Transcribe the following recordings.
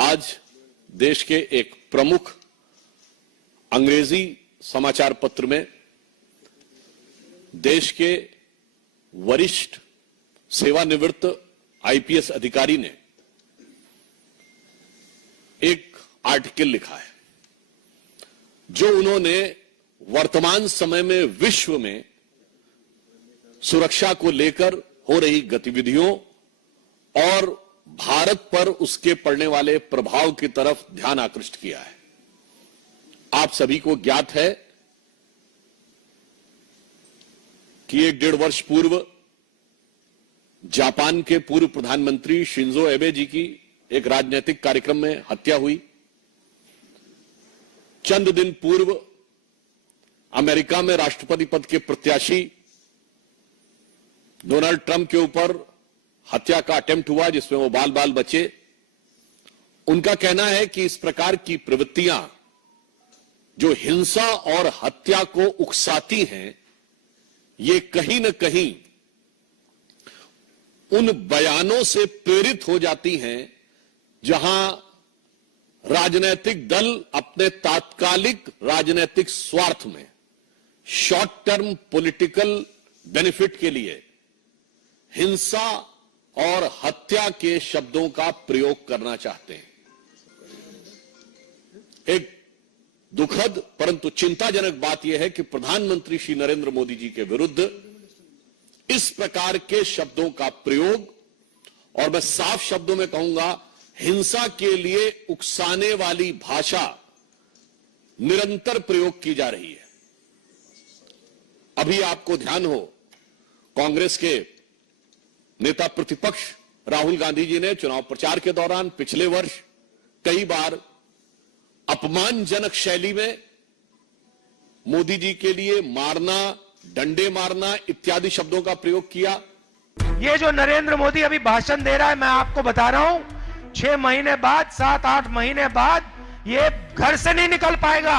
आज देश के एक प्रमुख अंग्रेजी समाचार पत्र में देश के वरिष्ठ सेवानिवृत्त आईपीएस अधिकारी ने एक आर्टिकल लिखा है जो उन्होंने वर्तमान समय में विश्व में सुरक्षा को लेकर हो रही गतिविधियों और भारत पर उसके पड़ने वाले प्रभाव की तरफ ध्यान आकृष्ट किया है। आप सभी को ज्ञात है कि 1.5 वर्ष पूर्व जापान के पूर्व प्रधानमंत्री शिंजो एबे जी की एक राजनीतिक कार्यक्रम में हत्या हुई। चंद दिन पूर्व अमेरिका में राष्ट्रपति पद के प्रत्याशी डोनाल्ड ट्रंप के ऊपर हत्या का अटेम्प्ट हुआ जिसमें वो बाल बाल बचे। उनका कहना है कि इस प्रकार की प्रवृत्तियां जो हिंसा और हत्या को उकसाती हैं, ये कहीं न कहीं उन बयानों से प्रेरित हो जाती हैं जहां राजनीतिक दल अपने तात्कालिक राजनीतिक स्वार्थ में शॉर्ट टर्म पॉलिटिकल बेनिफिट के लिए हिंसा और हत्या के शब्दों का प्रयोग करना चाहते हैं। एक दुखद परंतु चिंताजनक बात यह है कि प्रधानमंत्री श्री नरेंद्र मोदी जी के विरुद्ध इस प्रकार के शब्दों का प्रयोग, और मैं साफ शब्दों में कहूंगा हिंसा के लिए उकसाने वाली भाषा निरंतर प्रयोग की जा रही है। अभी आपको ध्यान हो, कांग्रेस के नेता प्रतिपक्ष राहुल गांधी जी ने चुनाव प्रचार के दौरान पिछले वर्ष कई बार अपमानजनक शैली में मोदी जी के लिए मारना, डंडे मारना इत्यादि शब्दों का प्रयोग किया। ये जो नरेंद्र मोदी अभी भाषण दे रहा है, मैं आपको बता रहा हूं 6 महीने बाद, 7-8 महीने बाद ये घर से नहीं निकल पाएगा।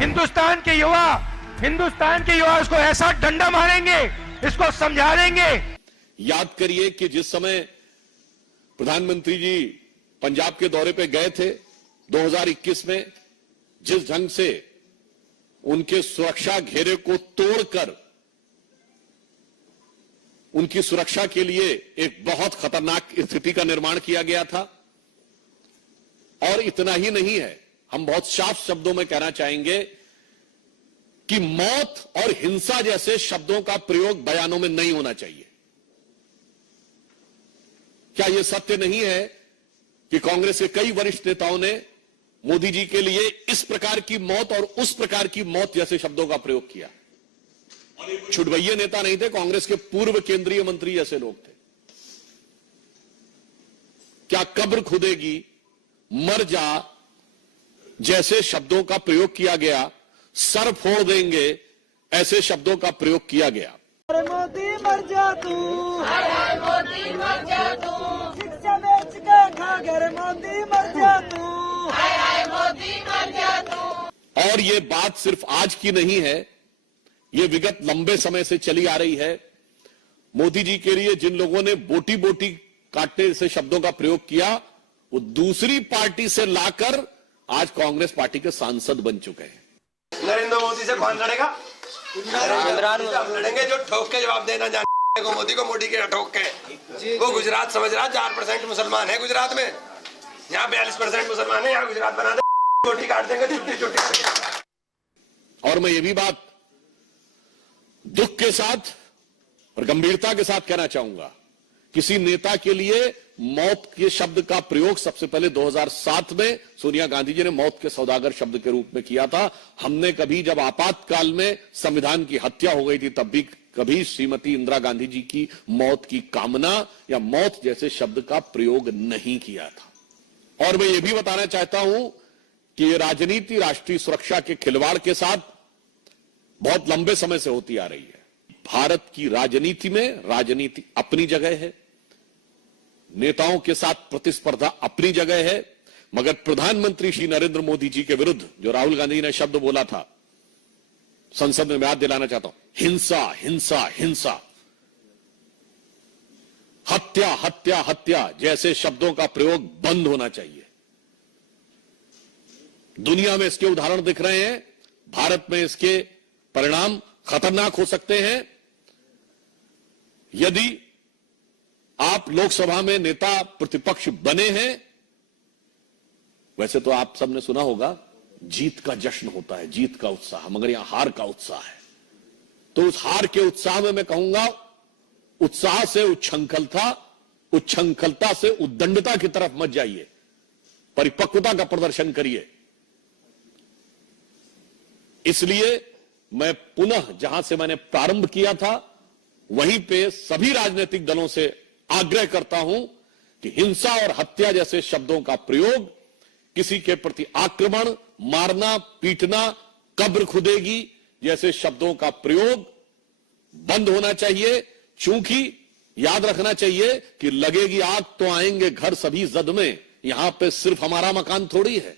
हिंदुस्तान के युवा इसको ऐसा डंडा मारेंगे, इसको समझा देंगे। याद करिए कि जिस समय प्रधानमंत्री जी पंजाब के दौरे पे गए थे 2021 में, जिस ढंग से उनके सुरक्षा घेरे को तोड़कर उनकी सुरक्षा के लिए एक बहुत खतरनाक स्थिति का निर्माण किया गया था। और इतना ही नहीं है, हम बहुत साफ शब्दों में कहना चाहेंगे कि मौत और हिंसा जैसे शब्दों का प्रयोग बयानों में नहीं होना चाहिए। क्या यह सत्य नहीं है कि कांग्रेस के कई वरिष्ठ नेताओं ने मोदी जी के लिए इस प्रकार की मौत और उस प्रकार की मौत जैसे शब्दों का प्रयोग किया? छुटभैये नेता नहीं थे, कांग्रेस के पूर्व केंद्रीय मंत्री जैसे लोग थे। क्या कब्र खुदेगी, मर जा जैसे शब्दों का प्रयोग किया गया, सर फोड़ देंगे ऐसे शब्दों का प्रयोग किया गया। मोदी मर जा तू, मोदी मर जा तू, शिक्षा बेच के खा घर मोदी मर जा तू, मोदी मर जा तू। और ये बात सिर्फ आज की नहीं है, ये विगत लंबे समय से चली आ रही है। मोदी जी के लिए जिन लोगों ने बोटी बोटी काटने से शब्दों का प्रयोग किया, वो दूसरी पार्टी से लाकर आज कांग्रेस पार्टी के सांसद बन चुके हैं। नरेंद्र मोदी से कौन लड़ेगा? हम लड़ेंगे जो ठोक के जवाब देना जानते को, मोदी को मोदी के ठोक के। वो गुजरात समझ रहा 4% मुसलमान है गुजरात में, यहाँ 42% मुसलमान है, यहाँ गुजरात बना दे, रोटी काट देंगे छुट्टी। और मैं ये भी बात दुख के साथ और गंभीरता के साथ कहना चाहूंगा, किसी नेता के लिए मौत के शब्द का प्रयोग सबसे पहले 2007 में सोनिया गांधी जी ने मौत के सौदागर शब्द के रूप में किया था। हमने कभी जब आपातकाल में संविधान की हत्या हो गई थी तब भी कभी श्रीमती इंदिरा गांधी जी की मौत की कामना या मौत जैसे शब्द का प्रयोग नहीं किया था। और मैं ये भी बताना चाहता हूं कि ये राजनीति राष्ट्रीय सुरक्षा के खिलवाड़ के साथ बहुत लंबे समय से होती आ रही है। भारत की राजनीति में राजनीति अपनी जगह है, नेताओं के साथ प्रतिस्पर्धा अपनी जगह है, मगर प्रधानमंत्री श्री नरेंद्र मोदी जी के विरुद्ध जो राहुल गांधी ने शब्द बोला था, संसद में याद दिलाना चाहता हूं, हिंसा हिंसा हिंसा, हत्या हत्या हत्या जैसे शब्दों का प्रयोग बंद होना चाहिए। दुनिया में इसके उदाहरण दिख रहे हैं, भारत में इसके परिणाम खतरनाक हो सकते हैं। यदि आप लोकसभा में नेता प्रतिपक्ष बने हैं, वैसे तो आप सबने सुना होगा जीत का जश्न होता है, जीत का उत्साह, मगर यहां हार का उत्साह है। तो उस हार के उत्साह में मैं कहूंगा, उत्साह से उच्छृंखलता से उद्दंडता की तरफ मत जाइए, परिपक्वता का प्रदर्शन करिए। इसलिए मैं पुनः जहां से मैंने प्रारंभ किया था वहीं पे सभी राजनीतिक दलों से आग्रह करता हूं कि हिंसा और हत्या जैसे शब्दों का प्रयोग, किसी के प्रति आक्रमण, मारना, पीटना, कब्र खुदेगी जैसे शब्दों का प्रयोग बंद होना चाहिए। चूंकि याद रखना चाहिए कि लगेगी आग तो आएंगे घर सभी जद में, यहां पे सिर्फ हमारा मकान थोड़ी है।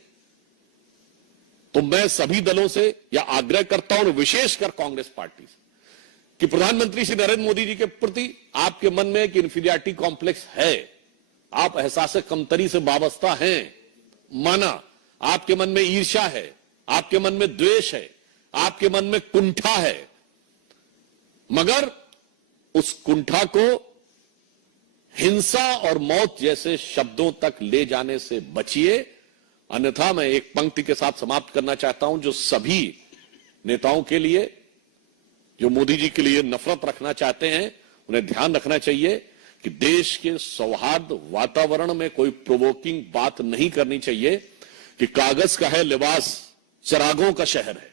तो मैं सभी दलों से यह आग्रह करता हूं, और विशेषकर कांग्रेस पार्टी से, कि प्रधानमंत्री श्री नरेंद्र मोदी जी के प्रति आपके मन में एक इंफीरियरिटी कॉम्प्लेक्स है, आप एहसास कमतरी से वाबस्ता हैं, माना, आपके मन में ईर्ष्या है, आपके मन में द्वेष है, आपके मन में कुंठा है, मगर उस कुंठा को हिंसा और मौत जैसे शब्दों तक ले जाने से बचिए। अन्यथा मैं एक पंक्ति के साथ समाप्त करना चाहता हूं, जो सभी नेताओं के लिए, जो मोदी जी के लिए नफरत रखना चाहते हैं, उन्हें ध्यान रखना चाहिए कि देश के सौहार्द वातावरण में कोई प्रोवोकिंग बात नहीं करनी चाहिए कि कागज का है लिबास चिरागों का शहर है,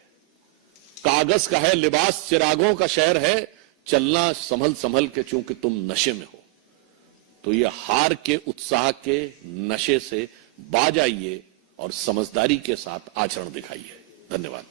कागज का है लिबास चिरागों का शहर है, चलना संभल संभल के चूंकि तुम नशे में हो। तो ये हार के उत्साह के नशे से बाज आइए और समझदारी के साथ आचरण दिखाइए। धन्यवाद।